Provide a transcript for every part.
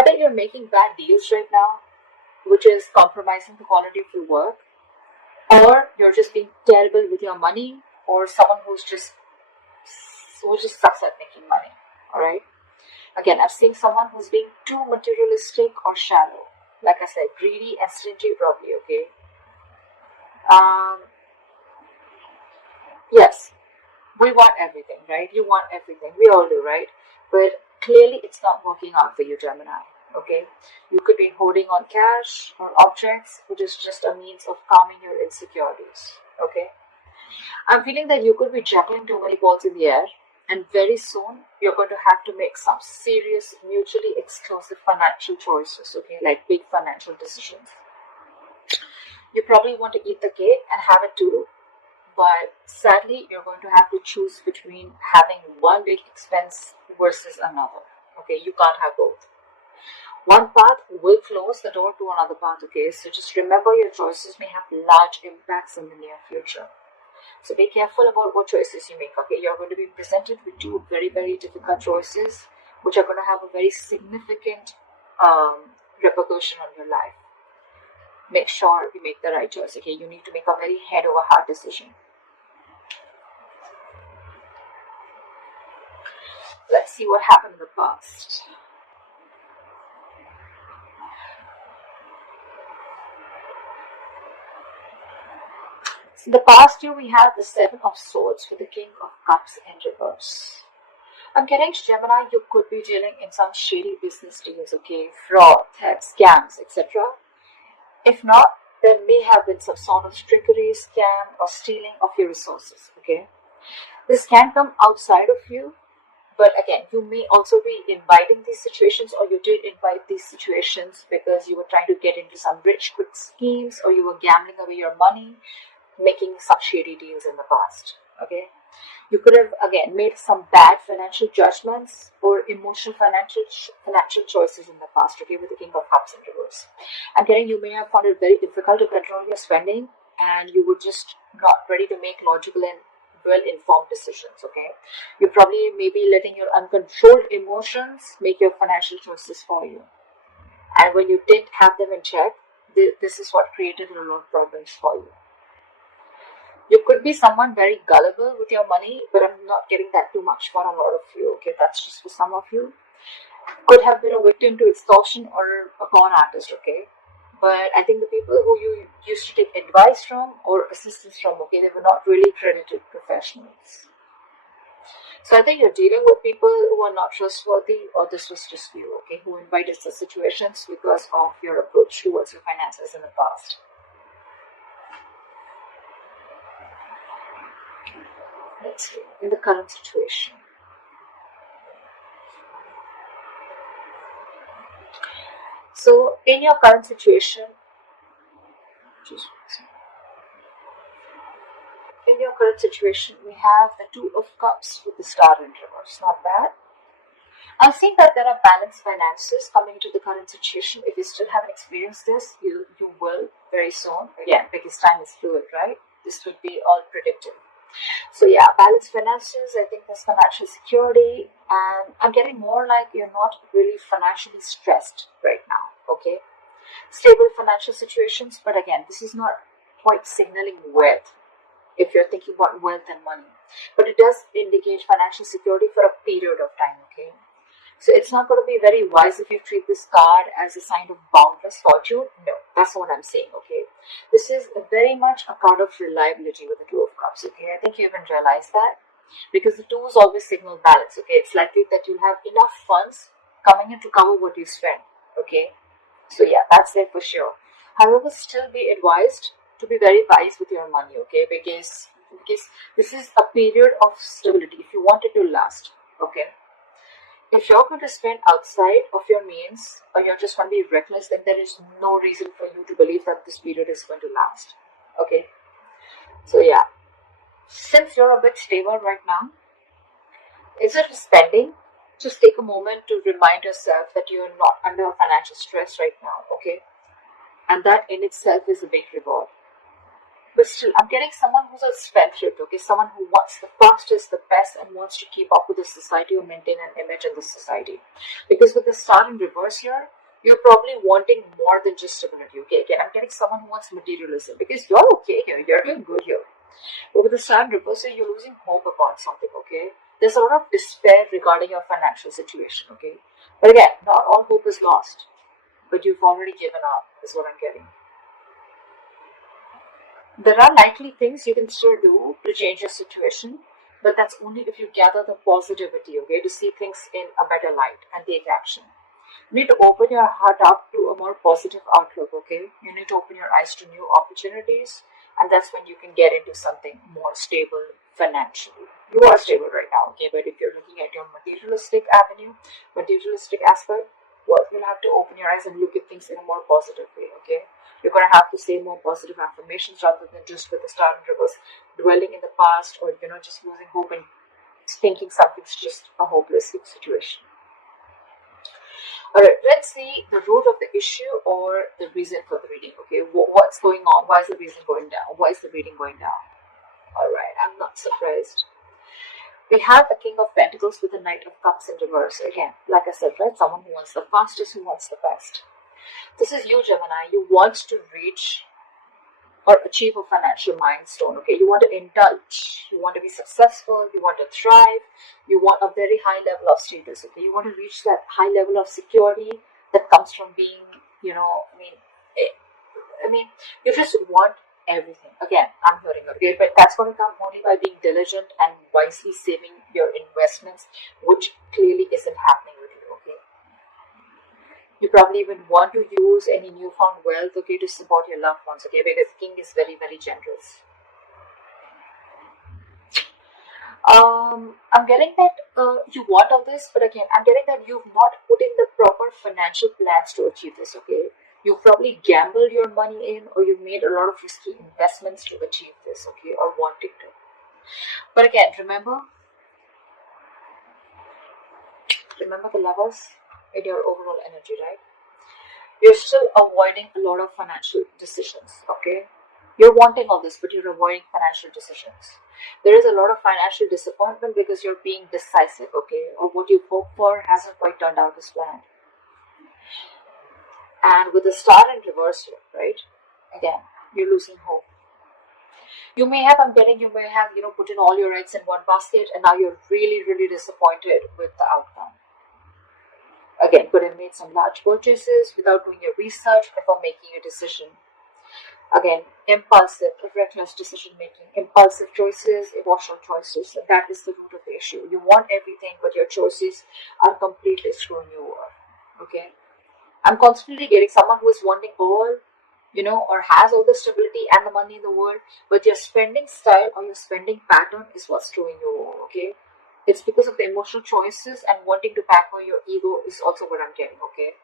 Either you're making bad deals right now, which is compromising the quality of your work, or you're just being terrible with your money, or someone who just sucks at making money. All right. Again, I've seen someone who's being too materialistic or shallow. Like I said, greedy and stingy, probably. Okay. Um. Yes, we want everything, right? You want everything. We all do, right? But clearly, it's not working out for you, Gemini. Okay. You could be holding on cash or objects, which is just a means of calming your insecurities. Okay. I'm feeling that you could be juggling too many balls in the air, and very soon you're going to have to make some serious, mutually exclusive financial choices, okay, like big financial decisions. You probably want to eat the cake and have it too, but sadly, you're going to have to choose between having one big expense versus another. Okay, you can't have both. One path will close the door to another path, okay? So just remember your choices may have large impacts in the near future. So be careful about what choices you make, okay? You're going to be presented with two very, very difficult choices, which are going to have a very significant repercussion on your life. Make sure you make the right choice, okay? You need to make a very head over heart decision. Let's see what happened in the past. In the past year, we have the Seven of Swords for the King of Cups in reverse. I'm getting Gemini, you could be dealing in some shady business deals, okay? Fraud, theft, scams, etc. If not, there may have been some sort of trickery, scam, or stealing of your resources, okay? This can come outside of you, but again, you may also be inviting these situations, or you did invite these situations because you were trying to get into some rich, quick schemes, or you were gambling away your money, making some shady deals in the past, okay? You could have, again, made some bad financial judgments or emotional financial choices in the past, okay, with the King of Cups in reverse. I'm getting you may have found it very difficult to control your spending, and you were just not ready to make logical and well-informed decisions, okay? You probably may be letting your uncontrolled emotions make your financial choices for you. And when you didn't have them in check, this is what created a lot of problems for you. You could be someone very gullible with your money, but I'm not getting that too much for a lot of you, okay? That's just for some of you. Could have been a victim to extortion or a con artist, okay? But I think the people who you used to take advice from or assistance from, okay, they were not really credited professionals. So I think you're dealing with people who are not trustworthy, or this was just you, okay, who invited such situations because of your approach towards your finances in the past. Let's see, in the current situation. So, in your current situation, we have the Two of Cups with the Star in reverse. Not bad. I'm seeing that there are balanced finances coming into the current situation. If you still haven't experienced this, you will very soon. Again, because time is fluid, right? This would be all predicted. So yeah, balanced finances, I think there's financial security, and I'm getting more like you're not really financially stressed right now, okay? Stable financial situations, but again, this is not quite signaling wealth if you're thinking about wealth and money. But it does indicate financial security for a period of time, okay? So it's not going to be very wise if you treat this card as a sign of boundless fortune. No, that's what I'm saying, okay? This is very much a card of reliability with the Two of Cups, okay? I think you even realize that. Because the twos always signal balance, okay? It's likely that you'll have enough funds coming in to cover what you spend, okay? So yeah, that's there for sure. However, still be advised to be very wise with your money, okay? Because this is a period of stability if you want it to last, okay? If you're going to spend outside of your means, or you're just going to be reckless, then there is no reason for you to believe that this period is going to last. Okay? So yeah, since you're a bit stable right now, instead of spending, just take a moment to remind yourself that you're not under financial stress right now. Okay? And that in itself is a big reward. But still, I'm getting someone who's a spendthrift, okay? Someone who wants the fastest, the best, and wants to keep up with the society or maintain an image in the society. Because with the star in reverse here, you're probably wanting more than just stability, okay? Again, I'm getting someone who wants materialism because you're okay here, you're doing good here. But with the star in reverse here, you're losing hope about something, okay? There's a lot of despair regarding your financial situation, okay? But again, not all hope is lost, but you've already given up, is what I'm getting. There are likely things you can still do to change your situation, but that's only if you gather the positivity, okay, to see things in a better light and take action. You need to open your heart up to a more positive outlook, okay? You need to open your eyes to new opportunities, and that's when you can get into something more stable financially. You are stable right now, okay? But if you're looking at your materialistic avenue, materialistic aspect, well, you'll have to open your eyes and look at things in a more positive way, okay? You're going to have to say more positive affirmations rather than just with the star in reverse, dwelling in the past or, just losing hope and thinking something's just a hopeless situation. All right, let's see the root of the issue or the reason for the reading. Okay, what's going on? Why is the reason going down? Why is the reading going down? All right, I'm not surprised. We have the King of Pentacles with the Knight of Cups in reverse. Again, like I said, right? Someone who wants the fastest, who wants the best. This is you, Gemini. You want to reach or achieve a financial milestone, okay? You want to indulge, you want to be successful, you want to thrive, you want a very high level of status, okay? You want to reach that high level of security that comes from being, you just want everything. Again, I'm hearing it, okay? But that's going to come only by being diligent and wisely saving your investments, which clearly isn't happening with you, okay? You probably even want to use any newfound wealth, okay, to support your loved ones, okay, because King is very, very generous. I'm getting that you want all this, but again, I'm getting that you've not put in the proper financial plans to achieve this, okay? You've probably gambled your money in, or you've made a lot of risky investments to achieve this, okay, or wanting to. But again, remember the levels in your overall energy, right? You're still avoiding a lot of financial decisions, okay? You're wanting all this, but you're avoiding financial decisions. There is a lot of financial disappointment because you're being decisive, okay? Or what you hope for hasn't quite turned out as planned. And with the star in reverse here, right? Again, you're losing hope. You may have, put in all your eggs in one basket and now you're really, really disappointed with the outcome. Again, could have made some large purchases without doing your research before making a decision. Again, impulsive, reckless decision making, impulsive choices, emotional choices. And that is the root of the issue. You want everything, but your choices are completely screwing you over. Okay? I'm constantly getting someone who is wanting all, or has all the stability and the money in the world, but your spending style or your spending pattern is what's screwing you over. Okay? It's because of the emotional choices and wanting to pamper your ego is also what I'm getting, okay?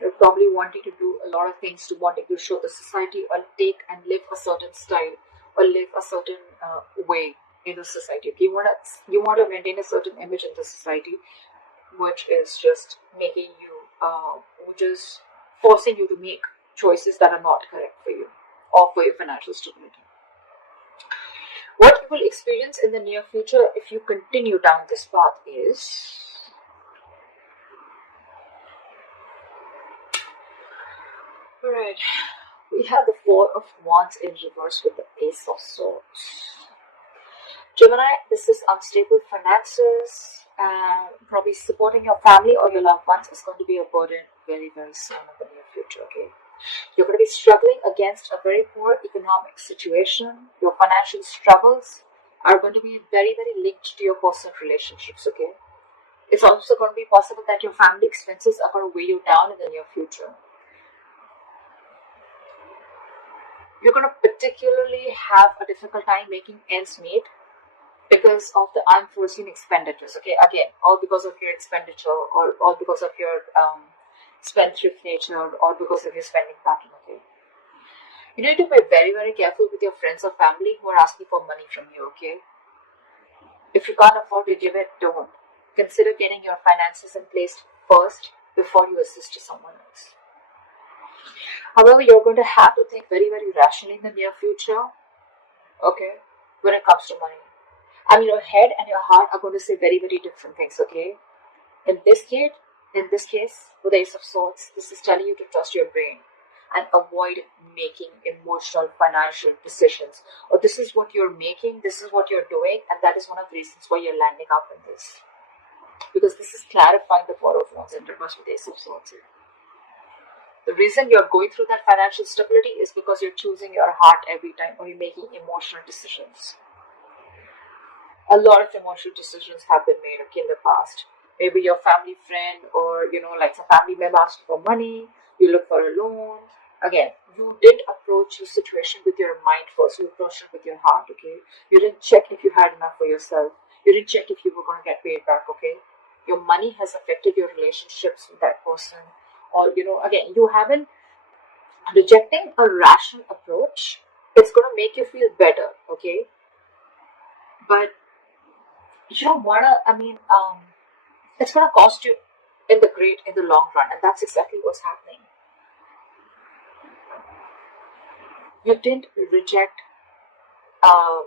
You're probably wanting to do a lot of things to wanting to show the society or take and live a certain style or live a certain way in the society. Okay? You want to maintain a certain image in the society, which is just making you, which is forcing you to make choices that are not correct for you or for your financial stability. What you will experience in the near future if you continue down this path is alright. We have the Four of Wands in reverse with the Ace of Swords. Gemini, this is unstable finances and probably supporting your family or your loved ones is going to be a burden very, very soon in the near future, okay? You're going to be struggling against a very poor economic situation. Your financial struggles are going to be very, very linked to your personal relationships, okay? It's also going to be possible that your family expenses are going to weigh you down in the near future. You're going to particularly have a difficult time making ends meet because of the unforeseen expenditures, okay? Again, all because of your expenditure or all because of your spendthrift nature or because of your spending pattern, okay? You need to be very, very careful with your friends or family who are asking for money from you, okay? If you can't afford to give it, don't. Consider getting your finances in place first before you assist to someone else. However, you're going to have to think very, very rationally in the near future, okay, when it comes to money. And your head and your heart are going to say very, very different things, okay? In this case, with the Ace of Swords, this is telling you to trust your brain and avoid making emotional financial decisions. Or this is what you're making, this is what you're doing, and that is one of the reasons why you're landing up in this. Because this is clarifying the Four of Wands in reverse with the Ace of Swords here. The reason you're going through that financial stability is because you're choosing your heart every time or you're making emotional decisions. A lot of emotional decisions have been made, okay, in the past. Maybe your family friend or, like some family member asked for money, you look for a loan. Again, you didn't approach the situation with your mind first, you approached it with your heart, okay? You didn't check if you had enough for yourself. You didn't check if you were going to get paid back, okay? Your money has affected your relationships with that person. Or, again, you haven't rejecting a rational approach. It's going to make you feel better, okay? But you don't want to, it's going to cost you in the long run, and that's exactly what's happening. You didn't reject, uh,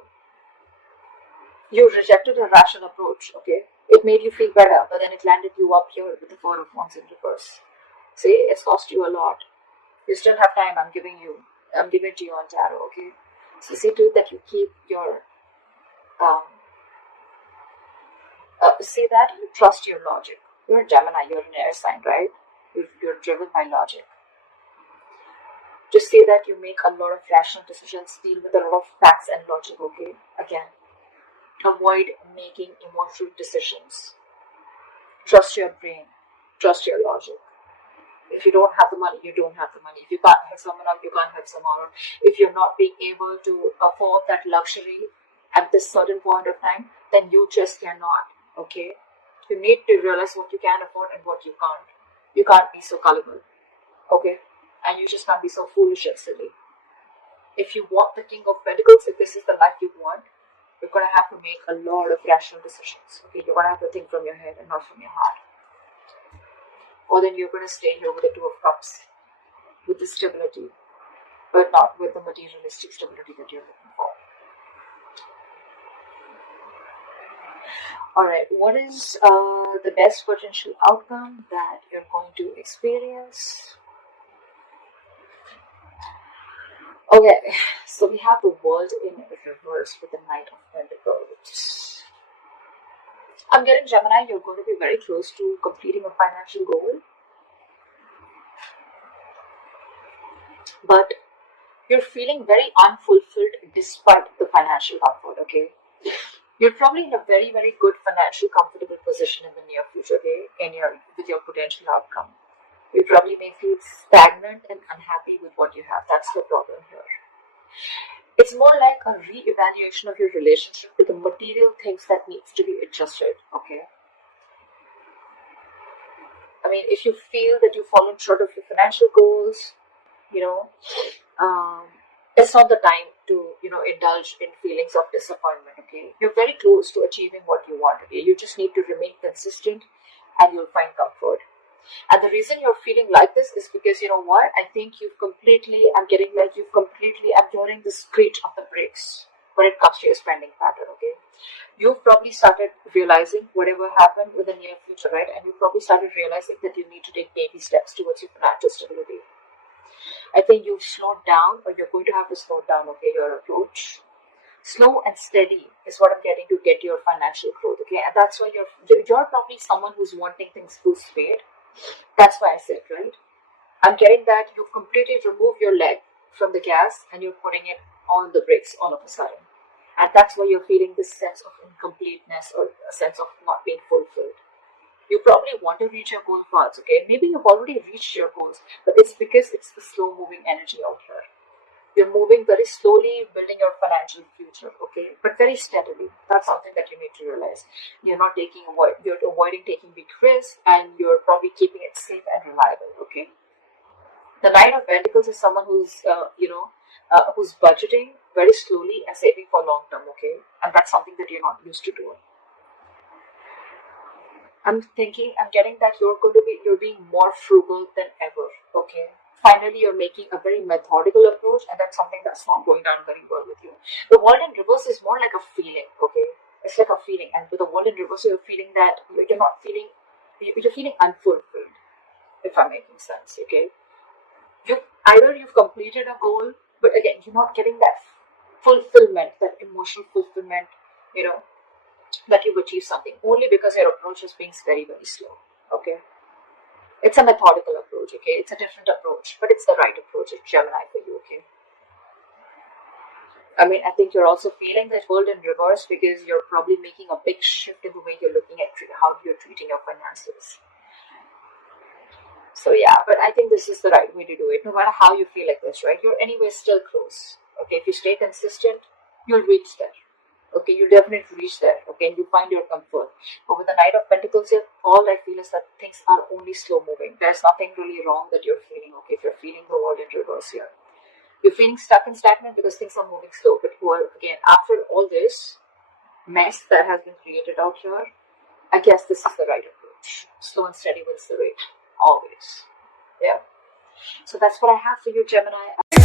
you rejected a rational approach, okay? It made you feel better, but then it landed you up here with the Four of Wands in reverse. See, it's cost you a lot. You still have time. I'm giving it to you on tarot, okay? So see to it that you keep your, um, see that you trust your logic. You're a Gemini, you're an air sign, right? You're driven by logic. Just say that you make a lot of rational decisions, deal with a lot of facts and logic, okay? Again, avoid making emotional decisions. Trust your brain, trust your logic. If you don't have the money, you don't have the money. If you can't help someone out, you can't help someone out. If you're not being able to afford that luxury at this certain point of time, then you just cannot, okay? You need to realize what you can afford and what you can't. You can't be so gullible, okay? And you just can't be so foolish and silly. If you want the King of Pentacles, if this is the life you want, you're going to have to make a lot of rational decisions. Okay, you're going to have to think from your head and not from your heart. Or then you're going to stay here with the Two of Cups, with the stability, but not with the materialistic stability that you're looking for. Alright, what is the best potential outcome that you're going to experience? Okay, so we have the World in reverse with the Knight of Pentacles. I'm getting Gemini, you're going to be very close to completing a financial goal. But you're feeling very unfulfilled despite the financial comfort, okay? You're probably in a very, very good financial comfortable position in the near future, okay? With your potential outcome. You probably may feel stagnant and unhappy with what you have. That's the problem here. It's more like a re-evaluation of your relationship with the material things that needs to be adjusted, okay? I mean, if you feel that you've fallen short of your financial goals, you know, it's not the time to, indulge in feelings of disappointment, okay? You're very close to achieving what you want, okay? You just need to remain consistent and you'll find comfort. And the reason you're feeling like this is because, you know what? I think I'm hearing the screech of the brakes when it comes to your spending pattern, okay? You've probably started realizing whatever happened with the near future, right? And you probably started realizing that you need to take baby steps towards your financial stability. I think you've slowed down, or you're going to have to slow down, okay, your approach. Slow and steady is what I'm getting to get your financial growth, okay? And that's why you're probably someone who's wanting things full speed. That's why I said, right? I'm getting that you've completely removed your leg from the gas and you're putting it on the brakes all of a sudden. And that's why you're feeling this sense of incompleteness or a sense of not being fulfilled. You probably want to reach your goal fast, okay? Maybe you've already reached your goals, but it's because it's the slow moving energy out here. You're moving very slowly, building your financial future, okay? But very steadily. That's something that you need to realize. You're avoiding taking big risks, and you're probably keeping it safe and reliable, okay? The Knight of Pentacles is someone who's budgeting very slowly and saving for long term, okay? And that's something that you're not used to doing. I'm getting that you're being more frugal than ever, okay? Finally, you're making a very methodical approach, and that's something that's not going down very well with you. The world in reverse is more like a feeling, okay? It's like a feeling, and with the world in reverse, you're feeling that you're not feeling, you're feeling unfulfilled, if I'm making sense, okay? You either you've completed a goal, but again, you're not getting that fulfillment, that emotional fulfillment, you know, that you've achieved something only because your approach is being very, very slow, okay? It's a methodical approach, okay? It's a different approach, but it's the right approach. It's Gemini for you, okay? I mean, I think you're also feeling that world in reverse because you're probably making a big shift in the way you're looking at how you're treating your finances. So yeah, but I think this is the right way to do it. No matter how you feel like this, right? You're anyway still close. Okay, if you stay consistent, you'll reach there. Okay, you'll definitely reach there. Okay, and you find your comfort. But with the Knight of Pentacles here, all I feel is that things are only slow moving. There's nothing really wrong that you're feeling. Okay, if you're feeling the world in reverse here, you're feeling stuck and stagnant because things are moving slow. But well, again, after all this mess that has been created out here, I guess this is the right approach. Slow and steady wins the race, always. Yeah. So that's what I have for you, Gemini.